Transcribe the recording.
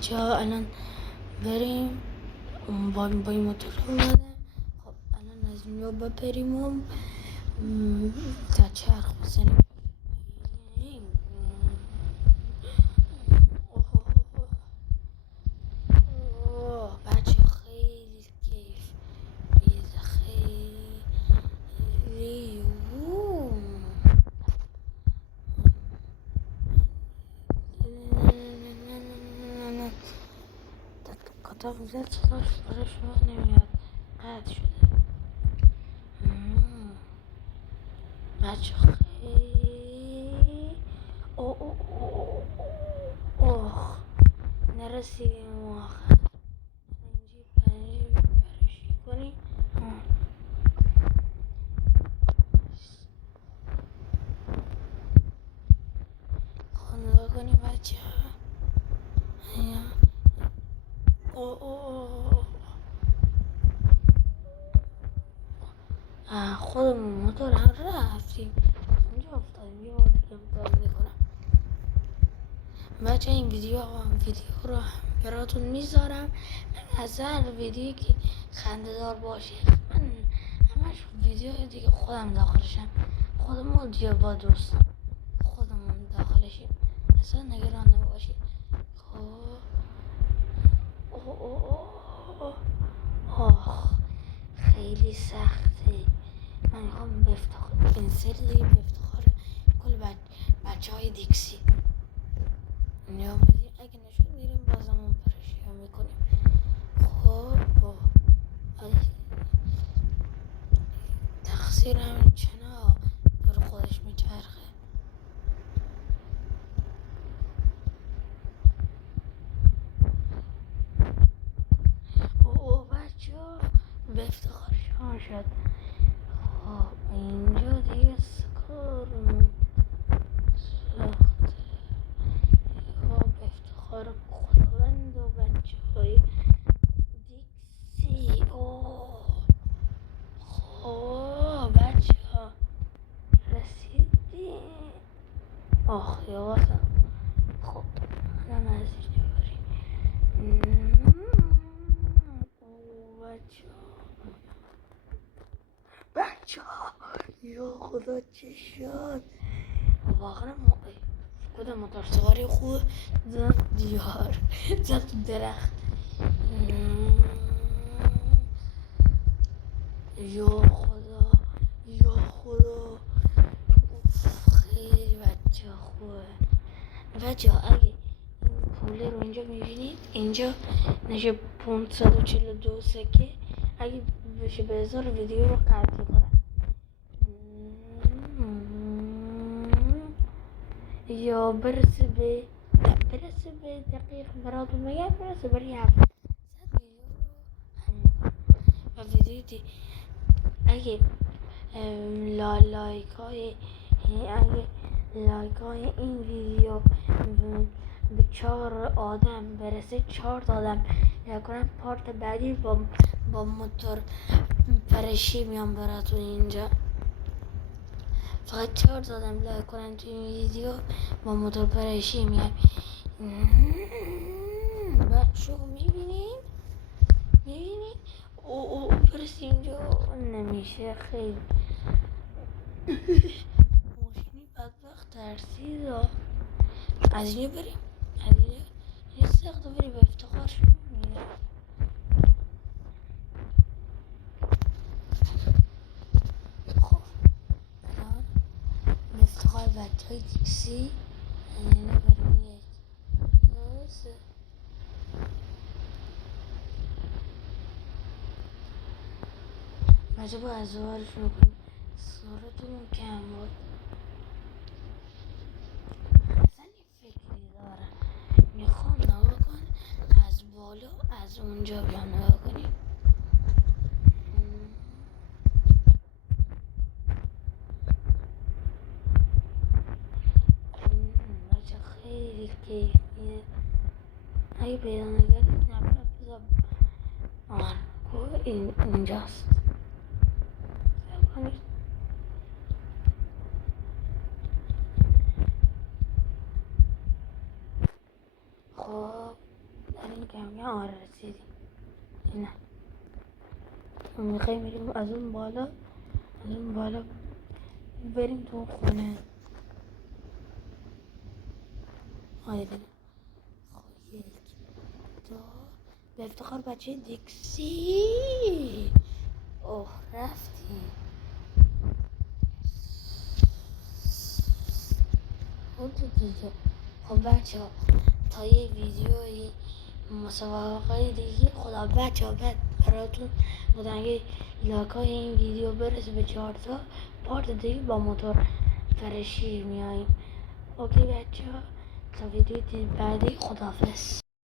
بچه ها الان بریم با این موتور اومدم. خب الان از اینجا بپریم و تا چرخ بزنیم. بچه خیلی کیف میده، خیلی قطع زد صداش براش نمیاد، قطع شده. بچه خیلی اوه نرسیدیم آخر. اینجی برشی کنی خانده کنی بچه خودمون موتور هم رفتیم اونجا افتادیم. یه بار دیگه امتحان میکنم بچه. این ویدیو رو هم براتون میذارم. از هر ویدیویی که خنده دار باشه، من همش ویدیو دیگه خودم داخلشم، خودمون یا با دوستان خودمون داخلشیم، اصلا نگران نباشید. خب خیلی سخته. من میخوام این سری دیگه به افتخار کل بچه های دیکسی اگه نشد میریم بازمون پرشیا میکنیم. خب تقصیر همین چنا دور خودش میچرخه. بچه ها به افتخار شما شد. خب اینجا دیگه سکارمون ساخته. به افتخار خداوند و بچه های دیکسی. خب بچه ها رسیدیم. یوازم. خب الان از اینجا بریم. بچه ها یا خدا چه شد. واقعا کدام موتور سواری خوب زد دیار، زد تو درخت. یا خدا خیلی بچه خوبه. بچه ها اگه این پوله رو اینجا میبینید، اینجا نشه 542 سکه، اگه بشه به 1000 ویدیو رو قطع کنم یا برسه به دقیق براتون بگم، برسه به 700 ویدیو رو هم میکنم. و ویدیو اگه لایک های این ویدیو به 4 آدم برسه، 4 آدم لایک کنن، پارت بعدی با موتور پرشی میام براتون اینجا. فقط 4 آدم لایک کنن تو این ویدیو با موتور پرشی میام. بچه ها میبینین برسیم اینجا نمیشه. خیلی ماشینی بدبخت ترسید. از اینجا بریم، از اینجا سخت بریم به افتخار شما میره. خب الان به افتخار بچه های دیکسی اینجا بریم. 1 2 3 بچه با از اول شروع کنیم. سرعتمون کم بود. اصلا این فکری دارم میخوام نگاه کن از بالا از اونجا بیام نگاه کنیم. بچه خیلی کیف میده. اگه پیدا نگردید نبرد بذار اینجاست. خب میگم آره رسیدیم. نه میخوایم بریم از اون بالا بریم تو خونه. آره بریم. خب 1 2 به افتخار بچه دیکسی. اوه رفتیم. خود دیگه. خب بچه ها تا یه ویدیوی مسابقه دیگه خدا بچه ها براتون بودن اگه لاکای این ویدیو برسه به 4 تا پارت دیگه با موتور فرشیر میاییم. اوکی بچه ها تا ویدیو بعدی خداحافظ.